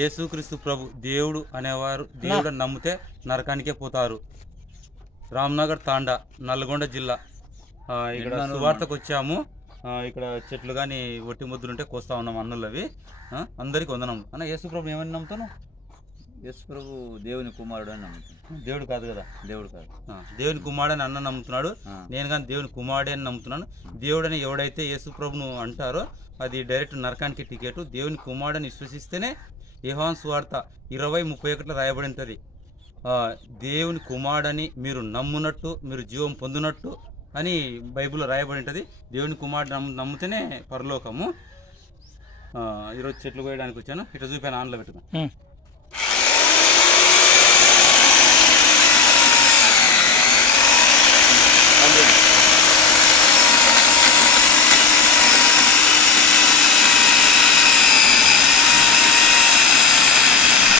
యేసుక్రీస్తు ప్రభు దేవుడు అనేవారు దేవుడు నమ్మితే నరకానికే పోతారు. రామ్నగర్ తాండా, నల్గొండ జిల్లా. ఇక్కడ సువార్తకు వచ్చాము. ఇక్కడ చెట్లు కానీ ఒట్టి ముద్దులుంటే కోస్తా ఉన్నాం అన్నులు అవి. అందరికి వందనం అన్న. యేసు ప్రభు ఏమని నమ్ముతాను? యేసు ప్రభు దేవుని కుమారుడు అని నమ్ముతున్నాడు. దేవుడు కాదు కదా, దేవుడు కాదు, దేవుని కుమారుడు అని అన్న నమ్ముతున్నాడు. నేను కానీ దేవుని కుమారుడే అని నమ్ముతున్నాను. దేవుడు అని ఎవడైతే యేసు ప్రభును అంటారో అది డైరెక్ట్ నరకానికి టికెట్. దేవుని కుమారుడని విశ్వసిస్తేనే యోహాను సువార్త 20:31 రాయబడి ఉంటుంది. దేవుని కుమారుడని మీరు నమ్మునట్టు మీరు జీవం పొందినట్టు అని బైబిల్లో రాయబడి ఉంటుంది. దేవుని కుమారుడు నమ్మితేనే పరలోకము. ఈరోజు చెట్లు కోయడానికి వచ్చాను. ఇట్లా చూపాను, ఆన్లో పెట్టుకున్నాను.